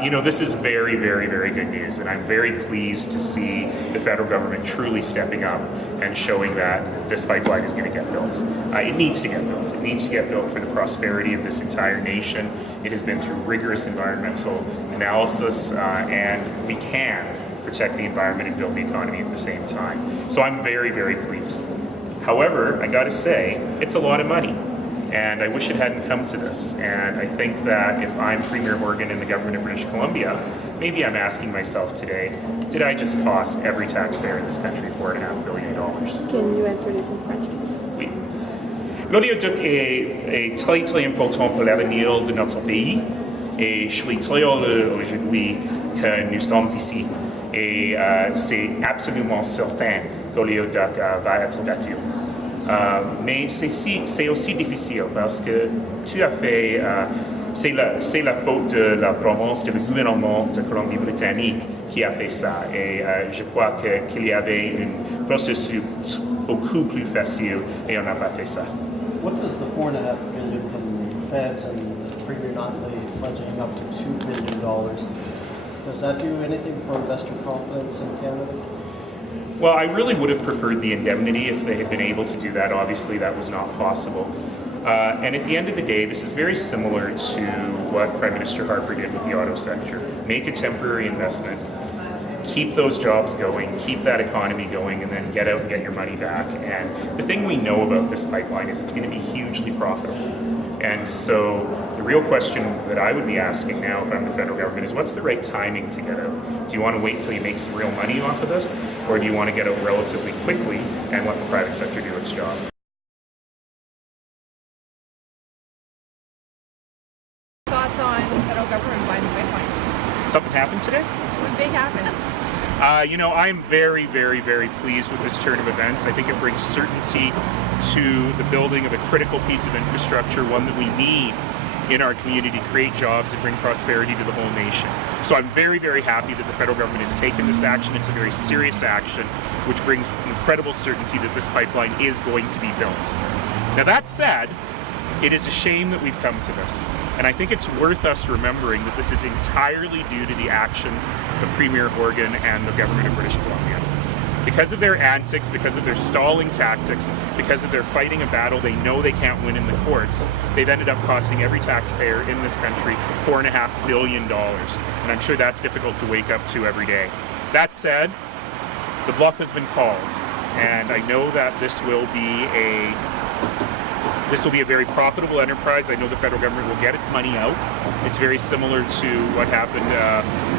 You know, this is very, very, very good news, and I'm very pleased to see the federal government truly stepping up and showing that this pipeline is going to get built. It needs to get built. It needs to get built for the prosperity of this entire nation. It has been through rigorous environmental analysis, and we can protect the environment and build the economy at the same time. So I'm very, very pleased. However, I got to say, it's a lot of money. And I wish it hadn't come to this. And I think that if I'm Premier Horgan in the government of British Columbia, maybe I'm asking myself today, did I just cost every taxpayer in this country $4.5 billion? Can you answer this in French, please? Oui. L'oléoduc est très, très important pour l'avenir de notre pays. Et je suis très heureux aujourd'hui que nous sommes ici. Et c'est absolument certain que l'oléoduc va être bâti. Mais c'est aussi difficile parce que tu as fait, c'est la faute de la province, du gouvernement de Colombie-Britannique qui a fait ça. Et je crois qu'il y avait un processus beaucoup plus facile et on n'a pas fait ça. What does the $4.5 billion from the feds and the Premier Notley budgeting up to $2 billion, does that do anything for investor confidence in Canada? Well, I really would have preferred the indemnity if they had been able to do that. Obviously, that was not possible. And at the end of the day, this is very similar to what Prime Minister Harper did with the auto sector. Make a temporary investment, keep those jobs going, keep that economy going, and then get out and get your money back. And the thing we know about this pipeline is it's going to be hugely profitable. And so the real question that I would be asking now if I'm the federal government is what's the right timing to get out? Do you want to wait until you make some real money off of this? Or do you want to get out relatively quickly and let the private sector do its job? Thoughts on the federal government buying the pipeline? Something happened today? Something big happened. You know, I'm very, very, very pleased with this turn of events. I think it brings certainty to the building of a critical piece of infrastructure, one that we need in our community to create jobs and bring prosperity to the whole nation. So I'm very, very happy that the federal government has taken this action. It's a very serious action, which brings incredible certainty that this pipeline is going to be built. Now that said, it is a shame that we've come to this. And I think it's worth us remembering that this is entirely due to the actions of Premier Horgan and the government of British Columbia. Because of their antics, because of their stalling tactics, because of their fighting a battle they know they can't win in the courts, they've ended up costing every taxpayer in this country $4.5 billion. And I'm sure that's difficult to wake up to every day. That said, the bluff has been called. And I know that this will be a very profitable enterprise. I know the federal government will get its money out. It's very similar to what happened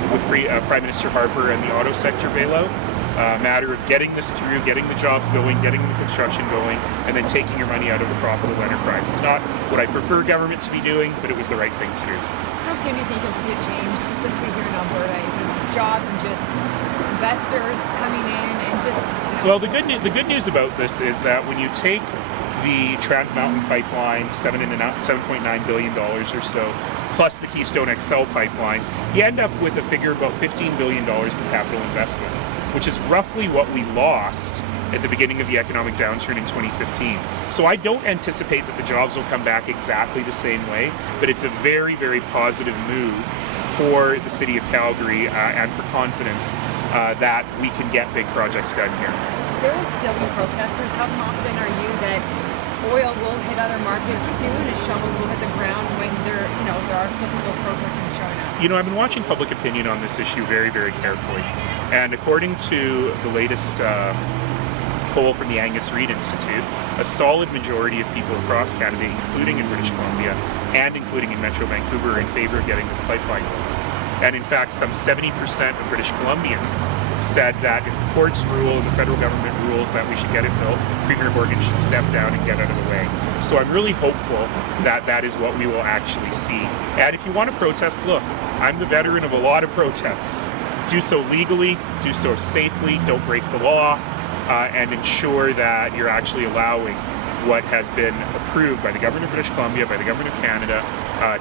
with Prime Minister Harper and the auto sector bailout. A matter of getting this through, getting the jobs going, getting the construction going, and then taking your money out of a profitable enterprise. It's not what I prefer government to be doing, but it was the right thing to do. How soon do you think you'll see a change, specifically here in Alberta, in terms of jobs and just investors coming in and just, you know... Well, the good news about this is that when you take the Trans Mountain Pipeline, $7.9 billion or so, plus the Keystone XL pipeline, you end up with a figure of about $15 billion in capital investment, which is roughly what we lost at the beginning of the economic downturn in 2015. So I don't anticipate that the jobs will come back exactly the same way, but it's a very, very positive move for the city of Calgary and for confidence that we can get big projects done here. There will still be protesters. How confident are you that oil will hit other markets soon and shovels will hit the ground when there are still people protesting and showing up? You know, I've been watching public opinion on this issue very, very carefully. And according to the latest poll from the Angus Reid Institute, a solid majority of people across Canada, including in British Columbia and including in Metro Vancouver, are in favour of getting this pipeline built. And in fact, some 70% of British Columbians said that if the courts rule and the federal government rules that we should get it built, Premier Horgan should step down and get out of the way. So I'm really hopeful that that is what we will actually see. And if you want to protest, look, I'm the veteran of a lot of protests. Do so legally, do so safely, don't break the law, and ensure that you're actually allowing what has been approved by the government of British Columbia, by the government of Canada,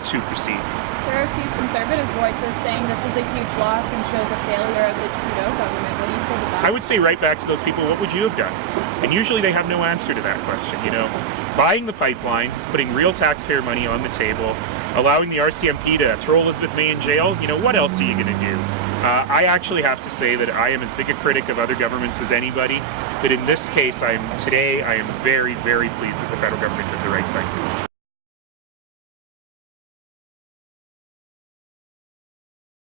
to proceed. There are a few conservative voices saying this is a huge loss and shows a failure of the Trudeau government. What do you say to that? I would say right back to those people, what would you have done? And usually they have no answer to that question. You know, buying the pipeline, putting real taxpayer money on the table, allowing the RCMP to throw Elizabeth May in jail, what else are you going to do? I actually have to say that I am as big a critic of other governments as anybody, but in this case, I am very, very pleased that the federal government did the right thing.